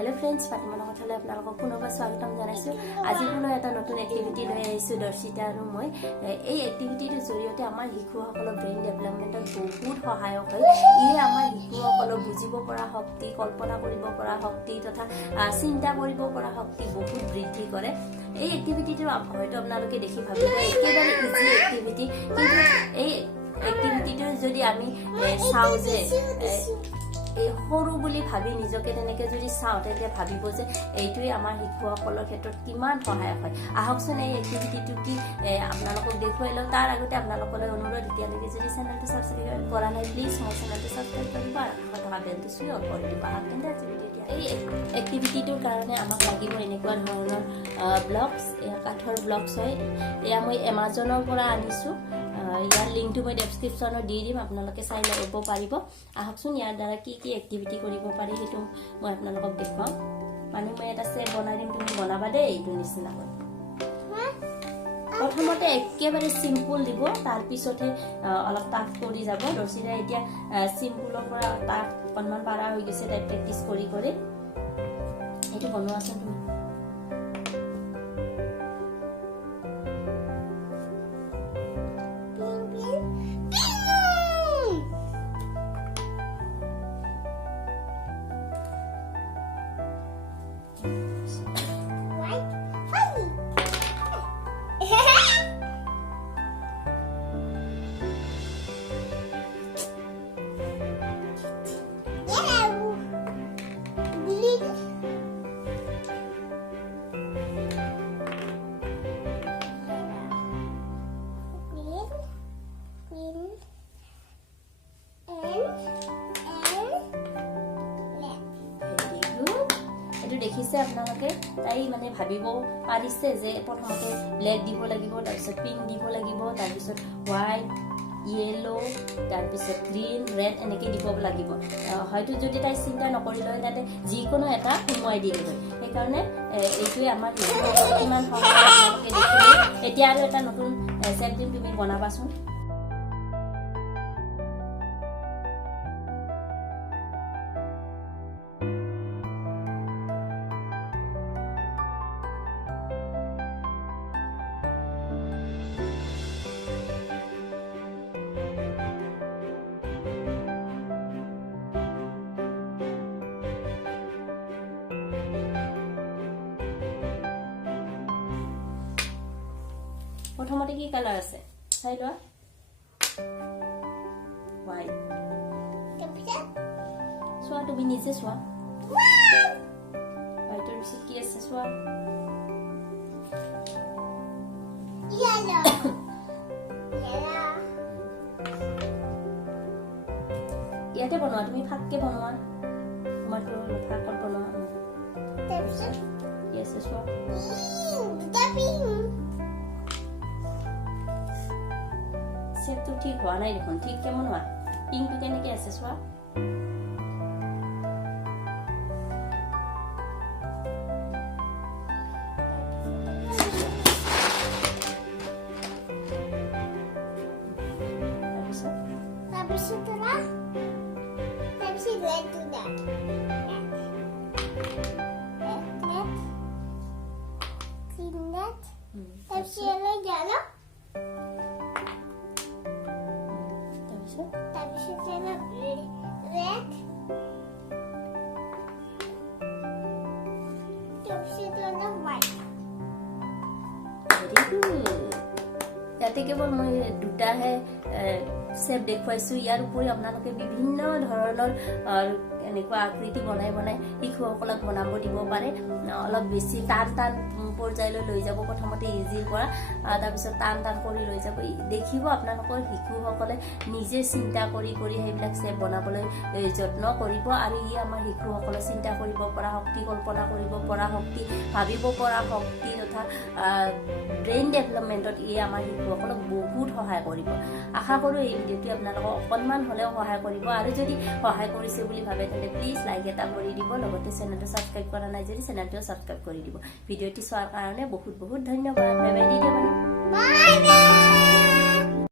Hello friends Fatima কথালে আপোনালোকক পুনৰবাৰ স্বাগতম জনাইছো আজি কোনো এটা নতুন এক্টিভিটি লৈ আহিছো দৰ্শিতা আৰু মই এই এক্টিভিটিৰ জৰিয়তে আমাৰ শিশুসকলৰ ব্ৰেইন ডেভেলপমেন্টত বহুত সহায়ক হয় ই আমাৰ শিশুসকলক বুজিব পৰা শক্তি কল্পনা কৰিব পৰা শক্তি তথা চিন্তা কৰিব পৰা শক্তি বহুত বৃদ্ধি কৰে এই এক্টিভিটিটো হয়তো আপোনালোকে দেখি ভাবিব একেবাৰে ইজি এক্টিভিটি কিন্তু এই এক্টিভিটিটো যদি আমি চাও যে সৰু বুলি ভাবি নিজকে তেনেকে যদি চাও তেতিয়া ভাবিব যে এইটোৱে আমাৰ শিশুসকলৰ ক্ষেত্ৰত কিমান সহায়ক হয় আহকচোন এই এক্টিভিটিটো কি আপোনালোকক দেখুৱাই লওঁ তাৰ আগতে আপোনালোকলৈ অনুৰোধ এতিয়ালৈকে যদি চেনেলটো সাবস্ক্ৰাইব কৰা নাই প্লিজ মোৰ চেনেলটো সাবস্ক্ৰাইব কৰিব আৰু কথা বেলটো চুই অন কৰি দিব আহক এই এক্টিভিটিটোৰ কাৰণে আমাক লাগিব এনেকুৱা ধৰণৰ ব্লকছ কাঠৰ ব্লকছ হয় এয়া মই এমাজনৰ পৰা আনিছো ইয়াৰ লিংকটো মই ডেসক্ৰিপচনত দি দিম আপোনালোকে চাই ল'ব পাৰিব আহকচোন ইয়াৰ দ্বাৰা কি কি এক্টিভিটি কৰিব পাৰি হেতু মই আপোনালোকক দেখাম মানে মই এটা সেট বনাই দিম তুমি বনাবা দে এইটো নিচিনা হয় প্ৰথমতে একেবাৰে সিম্পল দিব তাৰ পিছতে অলপ টাফ কৰি যাব দৰ্শিতা এতিয়া সিম্পলৰ পৰা টাফ অকনমান পাৰা হৈ গৈছে তাই প্ৰেক্টিস কৰি কৰি এইটো বনোৱাচোন তুমি দেখিছে আপোনালোকে তাই মানে ভাবিব পাৰিছে যে প্ৰথমতে ব্লেক দিব লাগিব তাৰ পিছত পিংক দিব লাগিব তাৰ পিছত হোৱাইট ইয়েলো তাৰ পিছত গ্ৰীন ৰেড এনেকৈ দিব লাগিব হয়তো যদি তাই চিন্তা নকৰিলে তাতে যিকোনো এটা সোমোৱাই দিলে সেইকাৰণে এইটোৱে আমাৰ কিমান সহায় আপোনালোকে দেখিলে এতিয়া আৰু এটা নতুন চেপ্টিং তুমি বনাবাচোন প্ৰথমতে কি কালাৰ আছে চাই লোৱা হোৱাইট চোৱা তুমি নিজে চোৱা হোৱাইটৰ পিছত কি আছে চোৱা ইয়াতে বনোৱা তুমি ফাককে বনোৱা তোমাৰটো ফাকত বনোৱা তাৰপিছত কি আছে চোৱা সেটো ঠিক হোৱা নাই দেখোন ঠিক কেমন হোৱা পিংকটো কেনেকে আছে চোৱা ইয়াতে কেৱল মই দুটাহে সেপ দেখুৱাইছো ইয়াৰ উপৰি আপোনালোকে বিভিন্ন ধৰণৰ এনেকুৱা আকৃতি বনাই বনাই শিশুসকলক বনাব দিব পাৰে অলপ বেছি টান টান পৰ্যায়লৈ লৈ যাব প্ৰথমতে ইজিৰ পৰা তাৰপিছত টান টান কৰি লৈ যাব দেখিব আপোনালোকৰ শিশুসকলে নিজে চিন্তা কৰি কৰি সেইবিলাক সেপ বনাবলৈ যত্ন কৰিব আৰু ই আমাৰ শিশুসকলে চিন্তা কৰিব পৰা শক্তি কল্পনা কৰিব পৰা শক্তি ভাবিব পৰা শক্তি তথা ব্ৰেইন ডেভেলপমেন্টত ই আমাৰ শিশুসকলক বহুত সহায় কৰিব আশা কৰো এই ভিডিঅ'টো আপোনালোকক অকনমান হলেও সহায় কৰিব আৰু যদি সহায় কৰিছে বুলি ভাবে তেন্তে প্লিজ লাইক এটা কৰি দিব লগতে চেনেলটো সাবস্ক্ৰাইব কৰা নাই যদি চেনেলটো সাবস্ক্ৰাইব কৰি দিব ভিডিঅ'টি চোৱাৰ কাৰণে বহুত বহুত ধন্যবাদ বাই বাই।